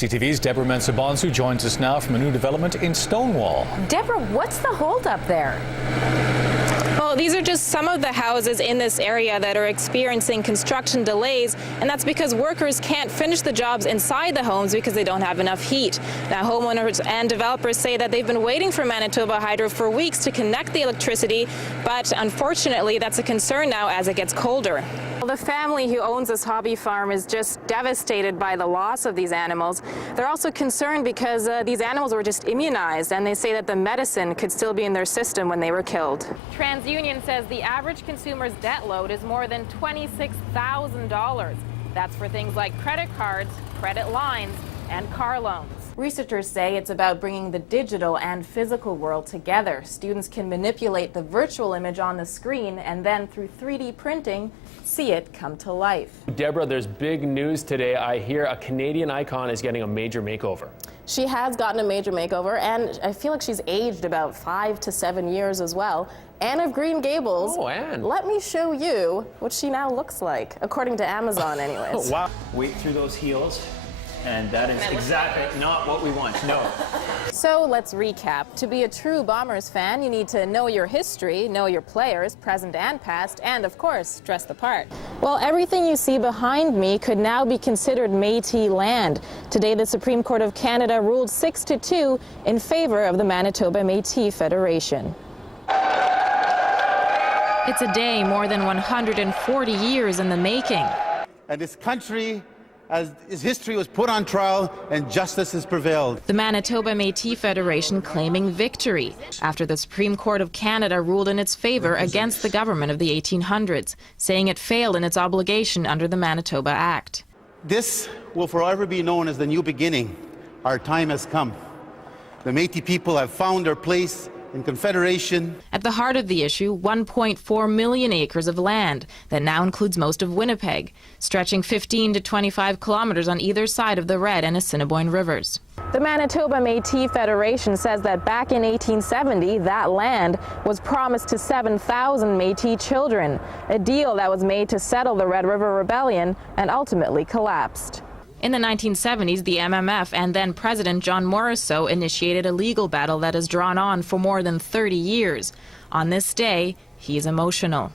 CTV's Deborah Mensah-Bonsu joins us now from a new development in Stonewall. Deborah, what's the holdup there? Well, these are just some of the houses in this area that are experiencing construction delays, and that's because workers can't finish the jobs inside the homes because they don't have enough heat. Now, homeowners and developers say that they've been waiting for Manitoba Hydro for weeks to connect the electricity, but unfortunately, that's a concern now as it gets colder. Well, the family who owns this hobby farm is just devastated by the loss of these animals. They're also concerned because these animals were just immunized, and they say that the medicine could still be in their system when they were killed. TransUnion says the average consumer's debt load is more than $26,000. That's for things like credit cards, credit lines, and car loans. Researchers say it's about bringing the digital and physical world together. Students can manipulate the virtual image on the screen and then through 3D printing, see it come to life. Deborah, there's big news today. I hear a Canadian icon is getting a major makeover. She has gotten a major makeover, and I feel like she's aged about 5 to 7 years as well. Anne of Green Gables. Oh, Anne. Let me show you what she now looks like, according to Amazon anyways. Oh, wow. Wait through those heels, and that is exactly not what we want. No. So let's recap. To be a true Bombers fan, you need to know your history, know your players, present and past, and of course, dress the part. Well, everything you see behind me could now be considered Métis land. Today, the Supreme Court of Canada ruled 6-2 in favor of the Manitoba Métis Federation. It's a day more than 140 years in the making. And this country, as its history was put on trial and justice has prevailed. The Manitoba Métis Federation claiming victory after the Supreme Court of Canada ruled in its favor against the government of the 1800s, saying it failed in its obligation under the Manitoba Act. This will forever be known as the new beginning. Our time has come. The Métis people have found their place in Confederation. At the heart of the issue, 1.4 million acres of land that now includes most of Winnipeg, stretching 15 to 25 kilometers on either side of the Red and Assiniboine rivers. The Manitoba Métis Federation says that back in 1870, that land was promised to 7,000 Métis children, a deal that was made to settle the Red River Rebellion and ultimately collapsed. In the 1970s, the MMF and then President John Morrisseau initiated a legal battle that has drawn on for more than 30 years. On this day, he's emotional.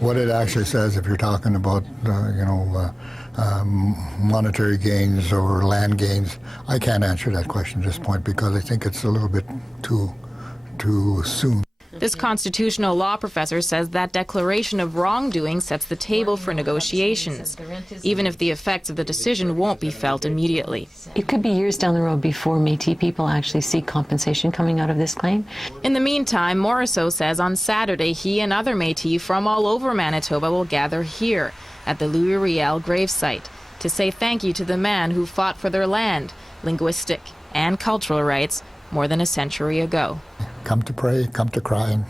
What it actually says, if you're talking about, monetary gains or land gains, I can't answer that question at this point because I think it's a little bit too soon. This constitutional law professor says that declaration of wrongdoing sets the table for negotiations, even if the effects of the decision won't be felt immediately. It could be years down the road before Métis people actually see compensation coming out of this claim. In the meantime, Morrisseau says on Saturday he and other Métis from all over Manitoba will gather here at the Louis Riel gravesite to say thank you to the man who fought for their land, linguistic and cultural rights more than a century ago. Come to pray, come to cry, and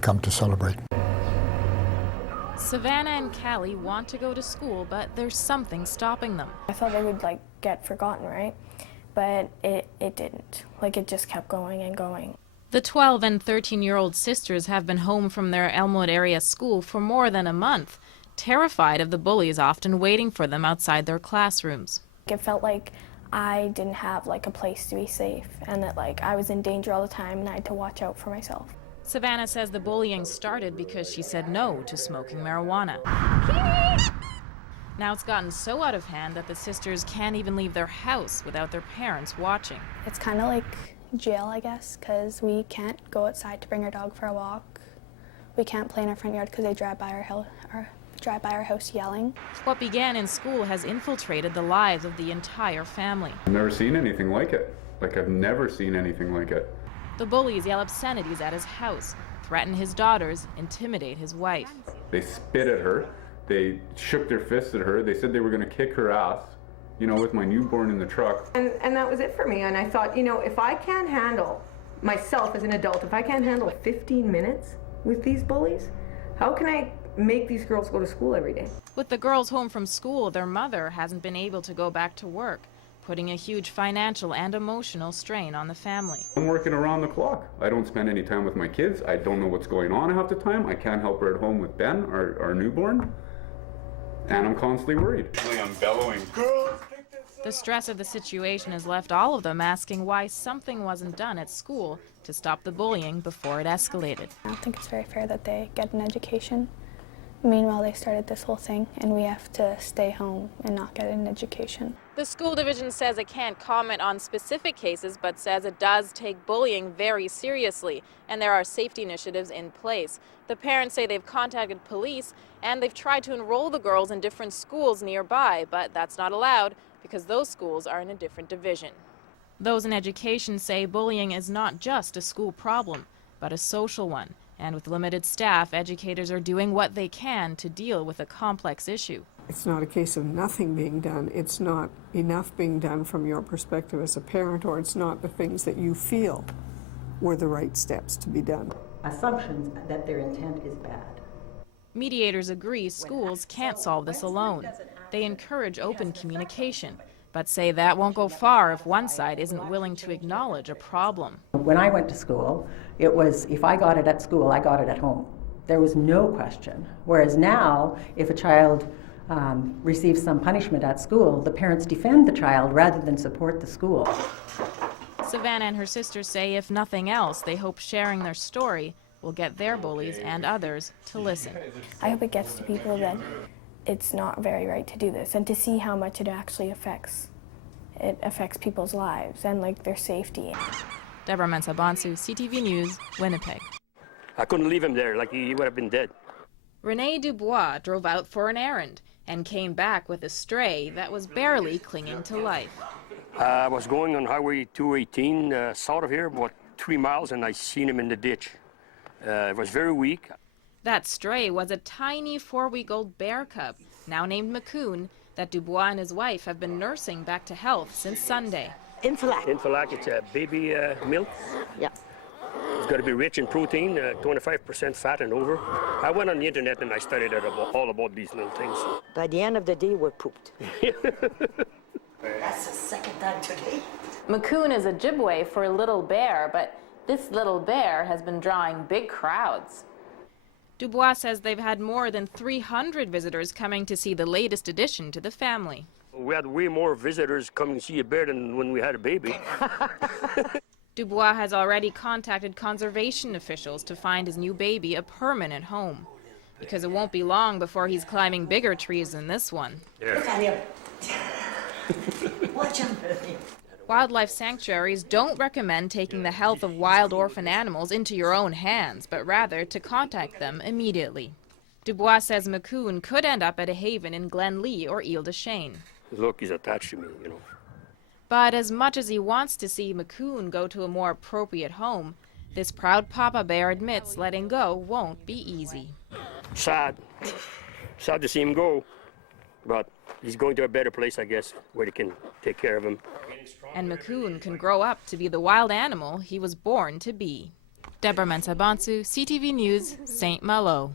come to celebrate. Savannah and Callie want to go to school, but there's something stopping them. I thought they would get forgotten, right? But it didn't. It just kept going and going. The 12 and 13-year-old sisters have been home from their Elmwood area school for more than a month, terrified of the bullies often waiting for them outside their classrooms. It felt like I didn't have a place to be safe, and that I was in danger all the time and I had to watch out for myself. Savannah says the bullying started because she said no to smoking marijuana. Now it's gotten so out of hand that the sisters can't even leave their house without their parents watching. It's kind of like jail, I guess, because we can't go outside to bring our dog for a walk. We can't play in our front yard because they drive by our house yelling. What began in school has infiltrated the lives of the entire family. I've never seen anything like it. I've never seen anything like it. The bullies yell obscenities at his house, threaten his daughters, intimidate his wife. They spit at her. They shook their fists at her. They said they were going to kick her ass, with my newborn in the truck. And that was it for me. And I thought, if I can't handle myself as an adult, if I can't handle 15 minutes with these bullies, how can I make these girls go to school every day? With the girls home from school, their mother hasn't been able to go back to work, putting a huge financial and emotional strain on the family. I'm working around the clock. I don't spend any time with my kids. I don't know what's going on half the time. I can't help her at home with Ben, our newborn, and I'm constantly worried. I'm bellowing, girls, kick this The stress of the situation has left all of them asking why something wasn't done at school to stop the bullying before it escalated. I don't think it's very fair that they get an education. Meanwhile, they started this whole thing, and we have to stay home and not get an education. The school division says it can't comment on specific cases, but says it does take bullying very seriously, and there are safety initiatives in place. The parents say they've contacted police, and they've tried to enroll the girls in different schools nearby, but that's not allowed because those schools are in a different division. Those in education say bullying is not just a school problem, but a social one. And with limited staff, educators are doing what they can to deal with a complex issue. It's not a case of nothing being done. It's not enough being done from your perspective as a parent, or it's not the things that you feel were the right steps to be done. Assumptions that their intent is bad. Mediators agree schools can't solve this alone. They encourage open communication, but say that won't go far if one side isn't willing to acknowledge a problem. When I went to school, it was if I got it at school, I got it at home. There was no question. Whereas now, if a child receives some punishment at school, the parents defend the child rather than support the school. Savannah and her sisters say if nothing else, they hope sharing their story will get their bullies and others to listen. I hope it gets to people that it's not very right to do this, and to see how much it actually affects. It affects people's lives and like their safety. Deborah Mensah-Bonsu, CTV News, Winnipeg. I couldn't leave him there, like he would have been dead. Renee Dubois drove out for an errand and came back with a stray that was barely clinging to life. I was going on Highway 218 south of here, about 3 miles, and I seen him in the ditch. It was very weak. That stray was a tiny 4-week-old bear cub, now named Macoon, that Dubois and his wife have been nursing back to health since Sunday. Infolac. Infolac, it's a baby milk. Yeah. It's got to be rich in protein, 25% fat and over. I went on the internet and I studied all about these little things. By the end of the day, we're pooped. That's the second time today. Macoon is a Ojibwe for little bear, but this little bear has been drawing big crowds. Dubois says they've had more than 300 visitors coming to see the latest addition to the family. We had way more visitors coming to see a bear than when we had a baby. Dubois has already contacted conservation officials to find his new baby a permanent home, because it won't be long before he's climbing bigger trees than this one. Yeah. Look at him. Watch him. Wildlife sanctuaries don't recommend taking the health of wild orphan animals into your own hands, but rather to contact them immediately. Dubois says Macoon could end up at a haven in Glenlee or Ile-des-Chênes. Look, he's attached to me, you know. But as much as he wants to see Macoon go to a more appropriate home, this proud papa bear admits letting go won't be easy. Sad. Sad to see him go, but he's going to a better place, I guess, where they can take care of him. And Macoon can grow up to be the wild animal he was born to be. Deborah Mensah-Bonsu, CTV News, St. Malo.